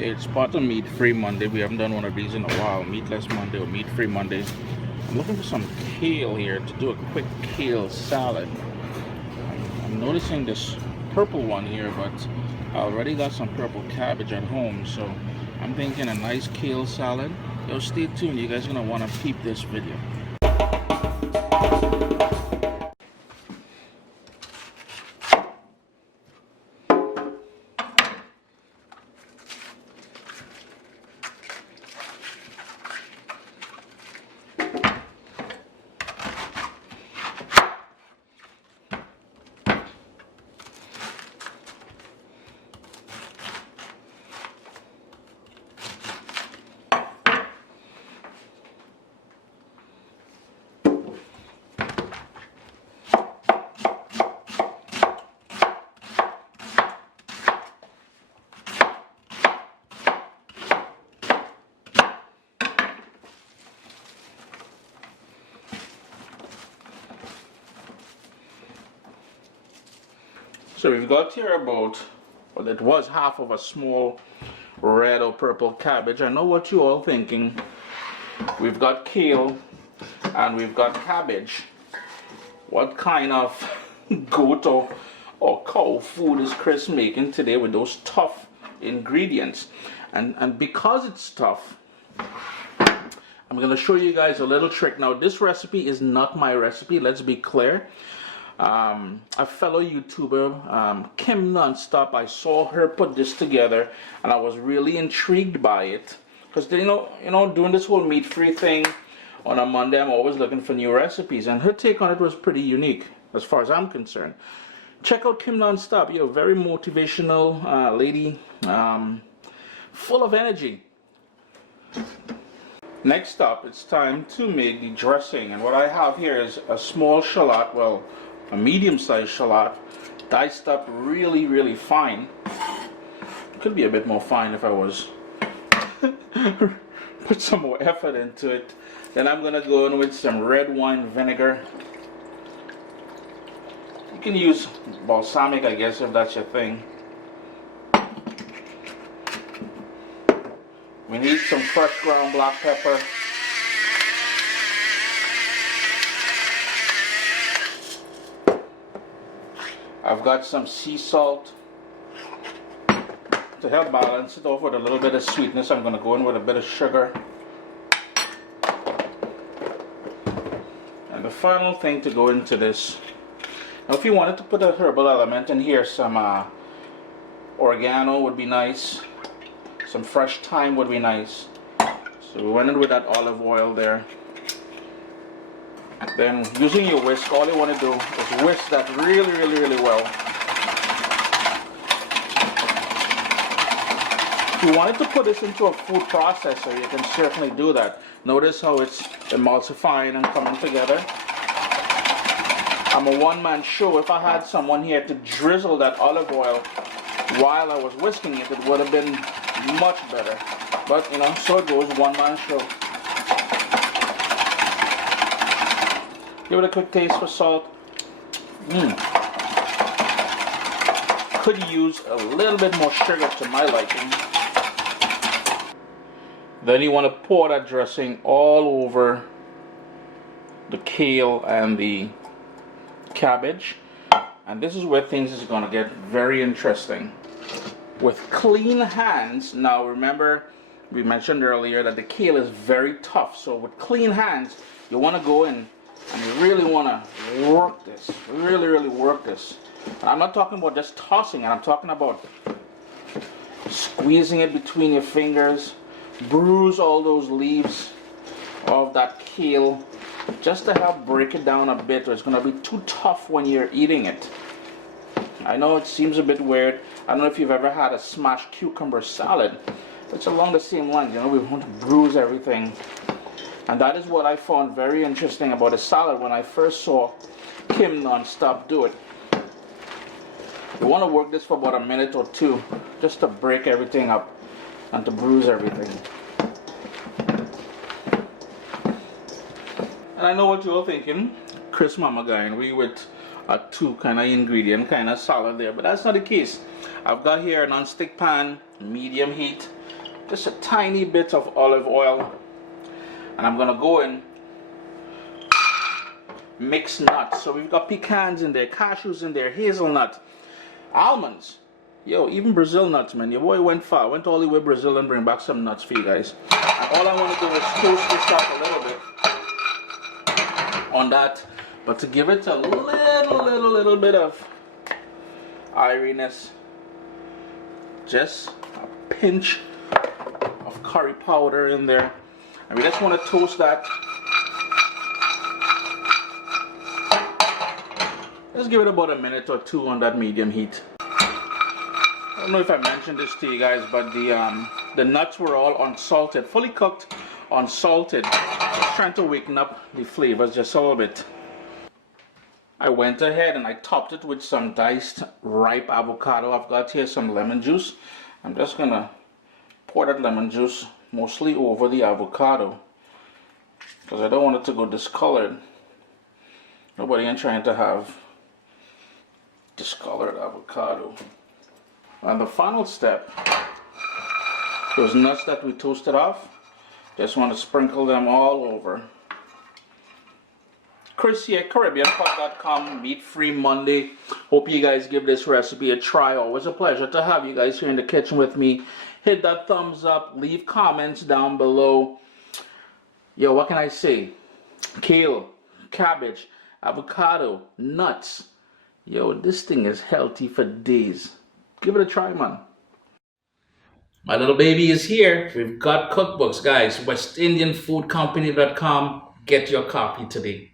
It's part of Meat-Free Monday. We haven't done one of these in a while. Meatless Monday or Meat-Free Monday. I'm looking for some kale here to do a quick kale salad. I'm noticing this purple one here, but I already got some purple cabbage at home, so I'm thinking a nice kale salad. Yo, stay tuned. You guys are gonna want to peep this video. So we've got here about, well, it was half of a small red or purple cabbage. I know what you're all thinking. We've got kale and we've got cabbage. What kind of goat or cow food is Chris making today with those tough ingredients? And because it's tough, I'm going to show you guys a little trick. Now, this recipe is not my recipe, let's be clear. A fellow YouTuber, Kim Nonstop, I saw her put this together and I was really intrigued by it, because you know doing this whole meat-free thing on a Monday, I'm always looking for new recipes, and her take on it was pretty unique as far as I'm concerned. Check out Kim Nonstop. You're a very motivational lady, full of energy. Next up, it's time to make the dressing, and what I have here is a small shallot, well, a medium-sized shallot, diced up really fine. Could be a bit more fine if I was put some more effort into it. Then I'm gonna go in with some red wine vinegar. You can use balsamic, I guess, if that's your thing. We need some fresh ground black pepper. I've got some sea salt. To help balance it off with a little bit of sweetness, I'm going to go in with a bit of sugar. And the final thing to go into this, now if you wanted to put a herbal element in here, some oregano would be nice. Some fresh thyme would be nice. So we went in with that olive oil there. Then using your whisk, all you want to do is whisk that really well. If you wanted to put this into a food processor, you can certainly do that. Notice how it's emulsifying and coming together. I'm a one-man show. If I had someone here to drizzle that olive oil while I was whisking it, it would have been much better. But you know, so it goes, one-man show. Give it a quick taste for salt. Could use a little bit more sugar to my liking. Then you want to pour that dressing all over the kale and the cabbage. And this is where things is going to get very interesting. With clean hands, now remember we mentioned earlier that the kale is very tough. So with clean hands, you want to go in and you really want to work this, really work this. And I'm not talking about just tossing it, I'm talking about squeezing it between your fingers, bruise all those leaves of that kale, just to help break it down a bit, or it's going to be too tough when you're eating it. I know it seems a bit weird. I don't know if you've ever had a smashed cucumber salad. It's along the same lines, you know, we want to bruise everything. And that is what I found very interesting about the salad when I first saw Kim Nonstop do it. You want to work this for about a minute or two, just to break everything up and to bruise everything. And I know what you're thinking, Chris Mama guy, and we with a two kind of ingredient kind of salad there, but that's not the case. I've got here a non-stick pan, medium heat, just a tiny bit of olive oil, and I'm gonna go in, mix nuts. So we've got pecans in there, cashews in there, hazelnut, almonds, yo, even Brazil nuts, man. Your boy went far, went all the way to Brazil and bring back some nuts for you guys. And all I want to do is toast this up a little bit on that, but to give it a little bit of airiness, just a pinch of curry powder in there, and we just want to toast that. Just give it about a minute or two on that medium heat. I don't know if I mentioned this to you guys, but the nuts were all unsalted, fully cooked, unsalted. Just trying to waken up the flavors just a little bit. I went ahead and I topped it with some diced ripe avocado. I've got here some lemon juice. I'm just gonna pour that lemon juice mostly over the avocado because I don't want it to go discolored. Nobody ain't trying to have discolored avocado. And the final step, those nuts that we toasted off, just want to sprinkle them all over. Chris here, CaribbeanPot.com, Meat Free Monday. Hope you guys give this recipe a try. Always a pleasure to have you guys here in the kitchen with me. Hit that thumbs up, leave comments down below. Yo, what can I say? Kale, cabbage, avocado, nuts. Yo, this thing is healthy for days. Give it a try, man. My little baby is here. We've got cookbooks, guys. WestIndianFoodCompany.com. Get your copy today.